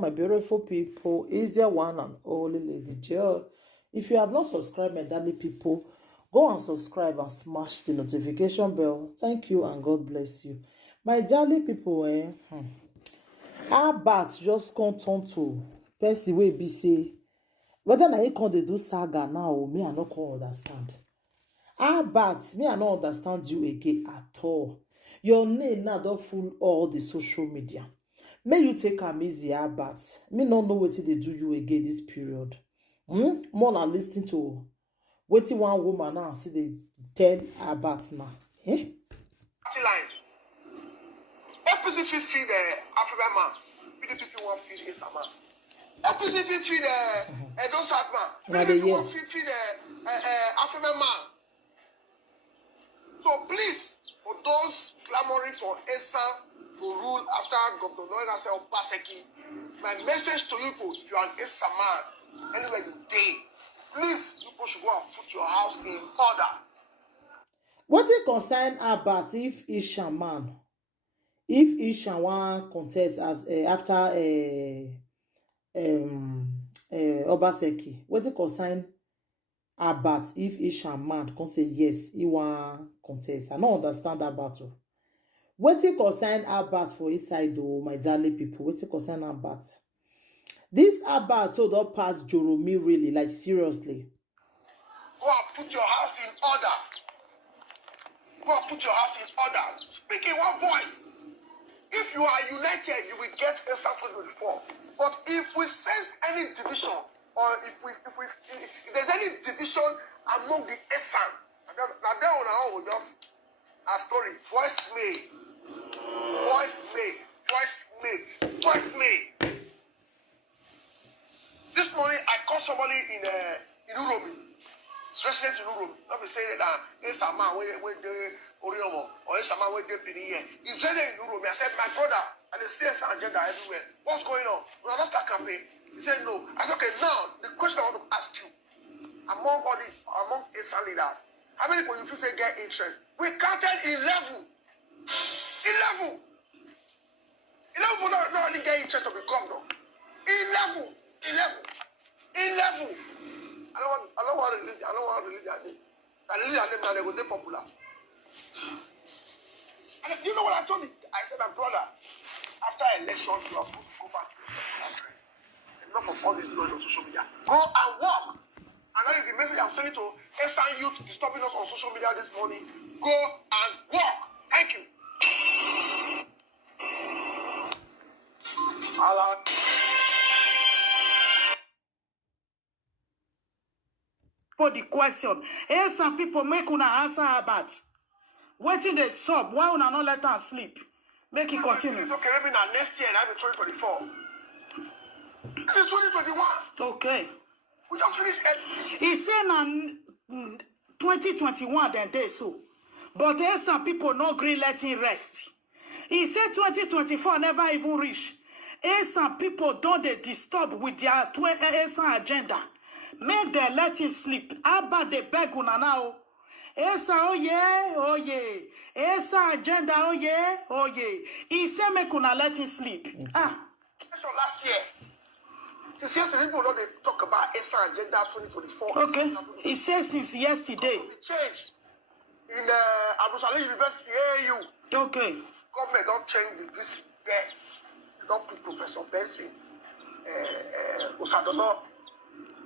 my beautiful people. Is your one and only Lady Jill. If you have not subscribed, my darling people, go and subscribe and smash the notification bell. Thank you and God bless you. My darling people, our bat just can't turn to person wey be say whether na him come dey do saga now or me I no come understand. Our bat, me I no understand you again at all. Your name now don full all the social media. May you take am easy, Albert. Me no know wetin dey do you again this period. More than listening to wetin one woman now see dey tell Albert now. Lines. APC fit feed the African man. PDP won't feed Esan man. APC fit feed the Edo South man. PDP won't feed the African man. So please, for those clamoring for Esan to rule after Governor Obaseki, my message to you people, if you are an Esan man, anywhere you day, please, you people should go and put your house in order. What it concern about if Esan man, if Esan wan contest as after Obaseki, what it concern about if Esan man can say yes, he wan contest? I don't understand that battle. What it concern about for inside though, my darling people? What it concern about? This about told up past Joromi really, like seriously. Go and put your house in order. Go and put your house in order. Speak in one voice. If you are united, you will get Esan 2024. But if we sense any division, or if there's any division among the Esan, now there on will just a story. Voice me. This morning I called somebody in Uromi. Resident in Uromi. Not be saying that Esan man where the Oriomo or Esan man where the Piniye. He's resident in Uromi. I said, my brother, and the CS agenda everywhere. What's going on? We are not start campaign. He said no. I said, okay, now the question I want to ask you, among Esan leaders, how many people you feel say get interest? We counted 11. 11 people not only get interest to become governor. 11. I don't want to release their name. I release their name now, they will be popular. And you know what I told him? I said, my brother, after election, you are free to go back to your country. Enough of all this noise on social media. Go and work. And that is the message I'm sending to Esan youth disturbing us on social media this morning. Go and work. Thank you. For the question, some people make una answer about waiting the sub. Why una not let her sleep? Make it continue. It's okay, maybe now next year, that'll be 2024. This is 2021. Okay. We just finished it. He said 2021 then they so. But there's some people no agree let him rest. He said 2024 never even reach. Some people don't they disturb with their agenda. Make them let him sleep. How about the beg una now? Oh yeah. Esa agenda, oh yeah. He said make una let him sleep. So last year. Since yesterday, people know they talk about Esan agenda 2024. Okay. He says since yesterday. The change in Abu University, AAU. Okay. Government don't change the VC there. Don't put Professor Benson, Osadono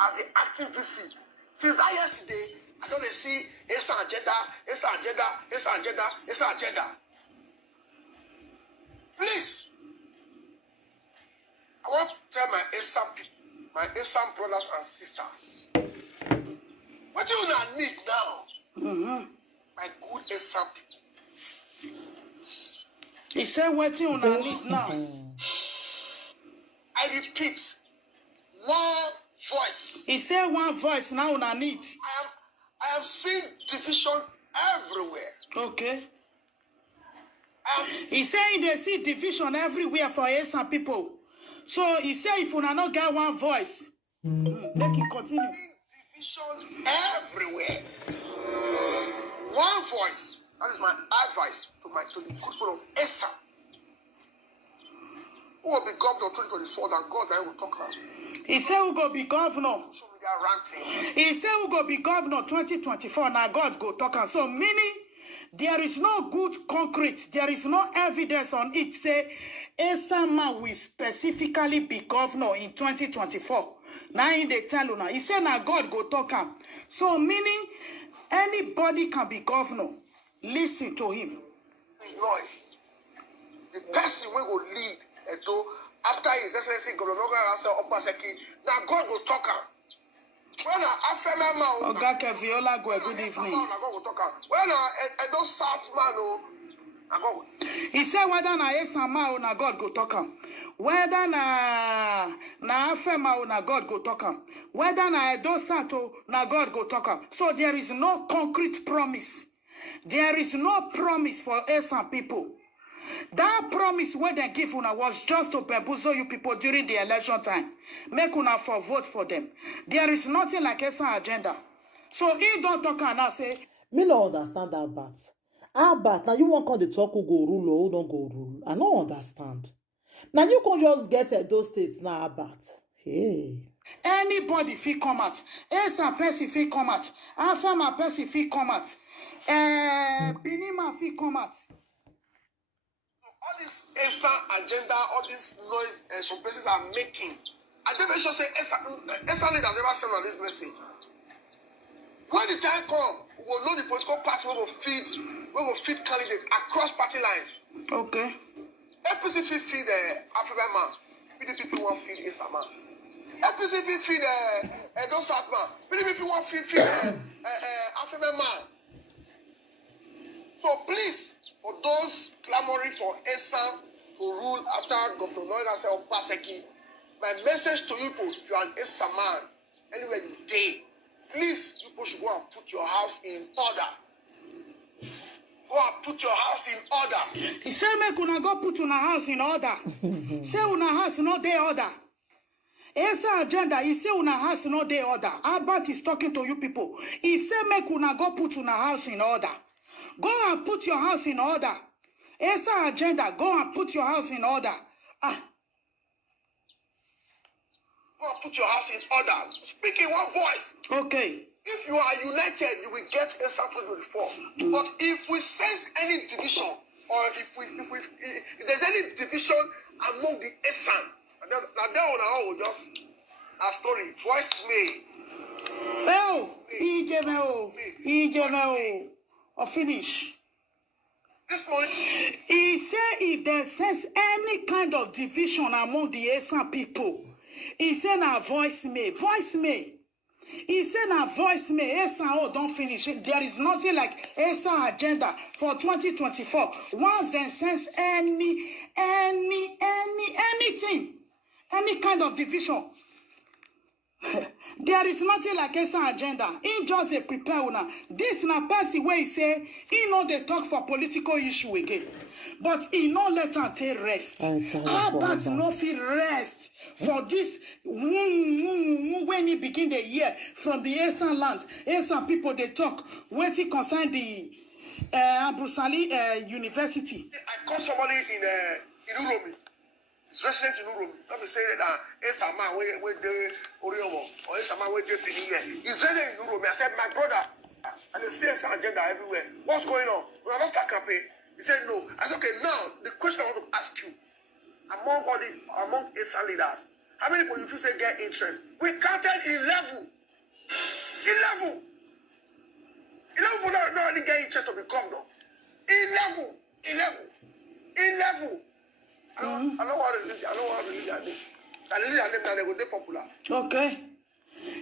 as the acting VC. Since that yesterday, I don't see Esan agenda. Please. I want to tell my Esan people, my Esan brothers and sisters, what you now need now, my good Esan people. He said what you now need now. I repeat, one voice. He said one voice now una need. I have seen division everywhere. Okay. He saying they see division everywhere for Esan people. So he said if una not get one voice, make it continue. Division everywhere. One voice. That is my advice to the people of Esan. Who will be governor 2024? That God that will talk about. He said who go be governor. Social media ranting. He said who go be governor 2024. Now God go talk. And so meaning there is no good concrete. There is no evidence on it. Say Esan will specifically be governor in 2024. Now in the tell you now. He said now God go talk him. So meaning anybody can be governor. Listen to him. His noise. The person will go lead Edo after his excellency governor Obaseki. Now God will talk him. When I after man, Oga Keviola go good evening. When I don't South man, I go. He said whether na Esama or na God go talk him. Whether na Afema or na God go talk him. Whether na Edo Sato na God go talk him. So there is no concrete promise. There is no promise for Esan people. That promise where they give una was just to bamboozle you people during the election time. Make una for vote for them. There is nothing like Esan agenda. So he don't talk and now say. Me no understand that part. How bad? Now you want come the talk who go rule or who don't go rule. I don't understand. Now you can just get those states now how bad. Hey. Anybody fit come out. Esan person fit come out. Afema person fit come out. Binima fit come out. All this Esan agenda, all this noise some places are making. I don't sure say Esan leaders ever send on this message. When the time come, we will know the political party we will feed candidates across party lines. Okay. APC feed African man. PDP won't feed Esan man. APC feed Edo South man. PDP won't feed African man. So please, for those clamoring for Esan to rule after Governor Noida Obaseki, my message to you people, if you are an Esan man, anywhere you stay, please, you people should go and put your house in order. Go and put your house in order. He said, make una go put una house in order. Say una house no dey order. Esan agenda, he say una house no dey order. Albert is talking to you people. He said, make una go put una house in order. Go and put your house in order. Esan agenda, go and put your house in order. Go and put your house in order. Speak in one voice. Okay. If you are united, you will get Esan 2024. But if we sense any division, or if there's any division among the Esan, then will just a story. Voice me. Or finish. This morning, he said if there sense any kind of division among the Esan people, he said now voice me. He said now voice me. Esan don't finish it. There is nothing like Esan agenda for 2024. Once they sense anything, any kind of division, there is nothing like Esan agenda. He just a prepare una. This na person where he say he know they talk for political issue again, but he no let her take rest. Albert no feel rest for this when he begin the year from the Esan land. Esan people they talk when he concern the Brusali University. I call somebody in Uromi. It's resident in Uromi. Let me say that Esan man where the Oriomo or Esan man where the Tenure. He's resident in Uromi. I said, my brother, and the CS agenda everywhere. What's going on? We are not start campaign. He said no. I said, okay, now the question I want to ask you, among Esan leaders, how many people you feel say get interest? We counted 11. 11 people don't really get interest to become no. 11. I don't want to release their name. I release their name that they will be popular. Okay.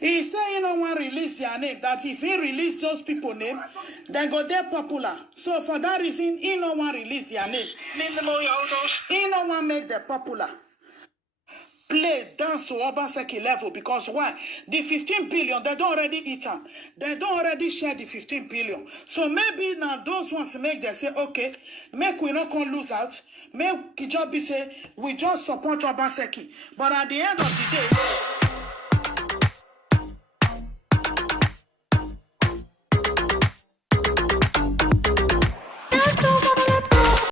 He said he don't want to release their name. That if he release those people name, they go there popular. So for that reason, he don't want to release their name. He don't want to make them popular. Play dance to Obaseki level because why? The 15 billion, they don't already eat them. They don't already share the 15 billion. So maybe now those ones make them say, okay, make we not can lose out. Make Kijobi say, we just support Obaseki. But at the end of the day,